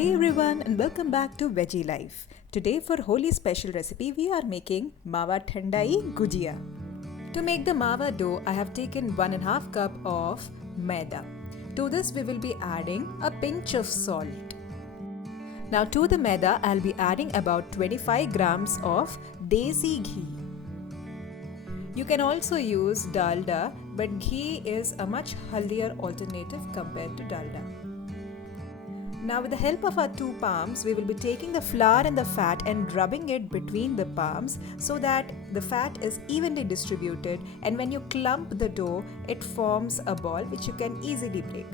Hey everyone and welcome back to Veggie Life. Today for Holi special recipe we are making Mawa Thandai Gujia. To make the Mawa dough I have taken 1.5 cup of maida. To this we will be adding a pinch of salt. Now to the maida I'll be adding about 25 grams of desi ghee. You can also use dalda, but ghee is a much healthier alternative compared to dalda. Now with the help of our two palms, we will be taking the flour and the fat and rubbing it between the palms so that the fat is evenly distributed, and when you clump the dough, it forms a ball which you can easily break.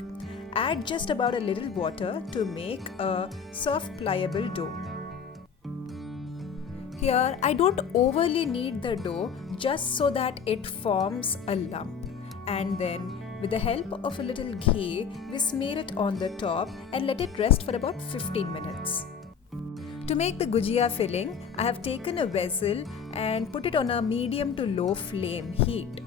Add just about a little water to make a soft pliable dough. Here I don't overly knead the dough, just so that it forms a lump, and then with the help of a little ghee, we smear it on the top and let it rest for about 15 minutes. To make the gujia filling, I have taken a vessel and put it on a medium to low flame heat.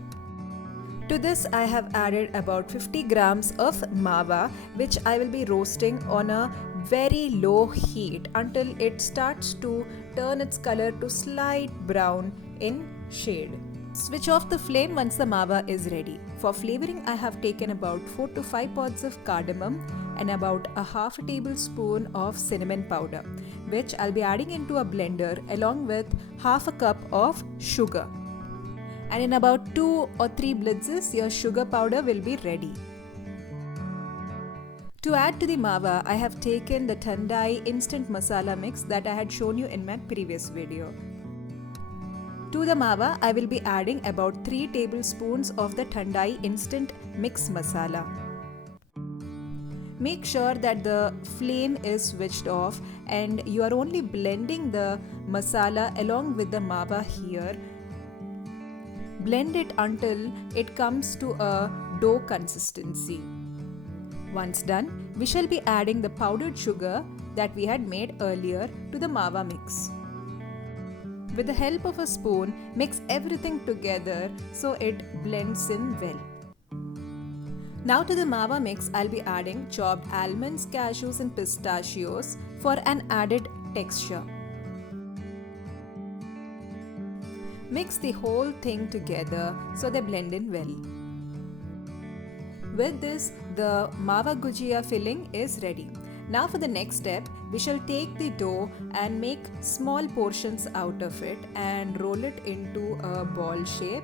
To this I have added about 50 grams of mawa, which I will be roasting on a very low heat until it starts to turn its color to slight brown in shade. Switch off the flame once the mawa is ready. For flavoring I have taken about 4 to 5 pods of cardamom and about a half a tablespoon of cinnamon powder, which I'll be adding into a blender along with half a cup of sugar. And in about 2 or 3 blitzes your sugar powder will be ready. To add to the mawa, I have taken the Thandai instant masala mix that I had shown you in my previous video. To the mawa, I will be adding about 3 tablespoons of the Thandai instant mix masala. Make sure that the flame is switched off and you are only blending the masala along with the mawa here. Blend it until it comes to a dough consistency. Once done, we shall be adding the powdered sugar that we had made earlier to the mawa mix. With the help of a spoon, mix everything together so it blends in well. Now to the mawa mix, I'll be adding chopped almonds, cashews and pistachios for an added texture. Mix the whole thing together so they blend in well. With this, the mawa gujia filling is ready. Now for the next step, we shall take the dough and make small portions out of it and roll it into a ball shape.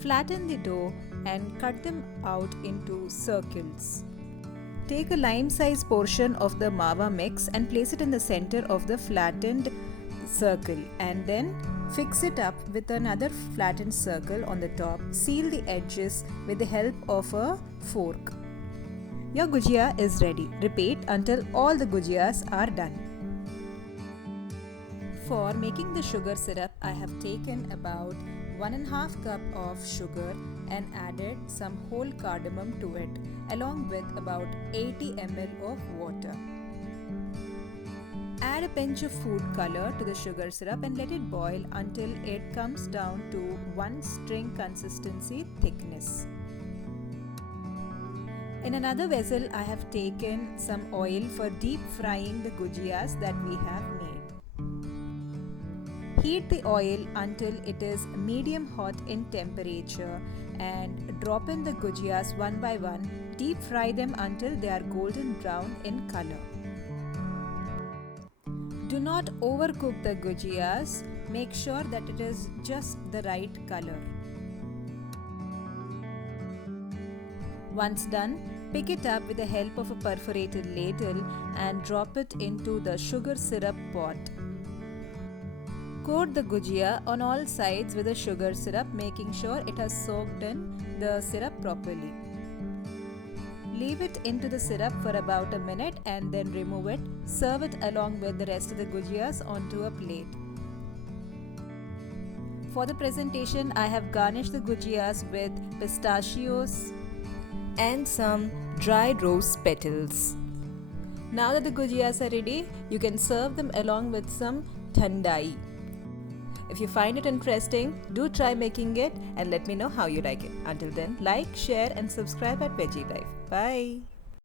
Flatten the dough and cut them out into circles. Take a lime-sized portion of the mawa mix and place it in the center of the flattened circle, and then fix it up with another flattened circle on the top. Seal the edges with the help of a fork. Your gujia is ready. Repeat until all the gujias are done. For making the sugar syrup, I have taken about 1.5 cup of sugar and added some whole cardamom to it, along with about 80 ml of water. Add a pinch of food color to the sugar syrup and let it boil until it comes down to one string consistency thickness. In another vessel, I have taken some oil for deep frying the gujias that we have made. Heat the oil until it is medium hot in temperature and drop in the gujias one by one. Deep fry them until they are golden brown in color. Do not overcook the gujias. Make sure that it is just the right color. Once done, pick it up with the help of a perforated ladle and drop it into the sugar syrup pot. Coat the gujia on all sides with the sugar syrup, making sure it has soaked in the syrup properly. Leave it into the syrup for about a minute and then remove it. Serve it along with the rest of the gujias onto a plate. For the presentation, I have garnished the gujias with pistachios and some dried rose petals. Now that the gujias are ready, you can serve them along with some thandai. If you find it interesting, do try making it and let me know how you like it. Until then, like, share and subscribe at Veggie Life. Bye.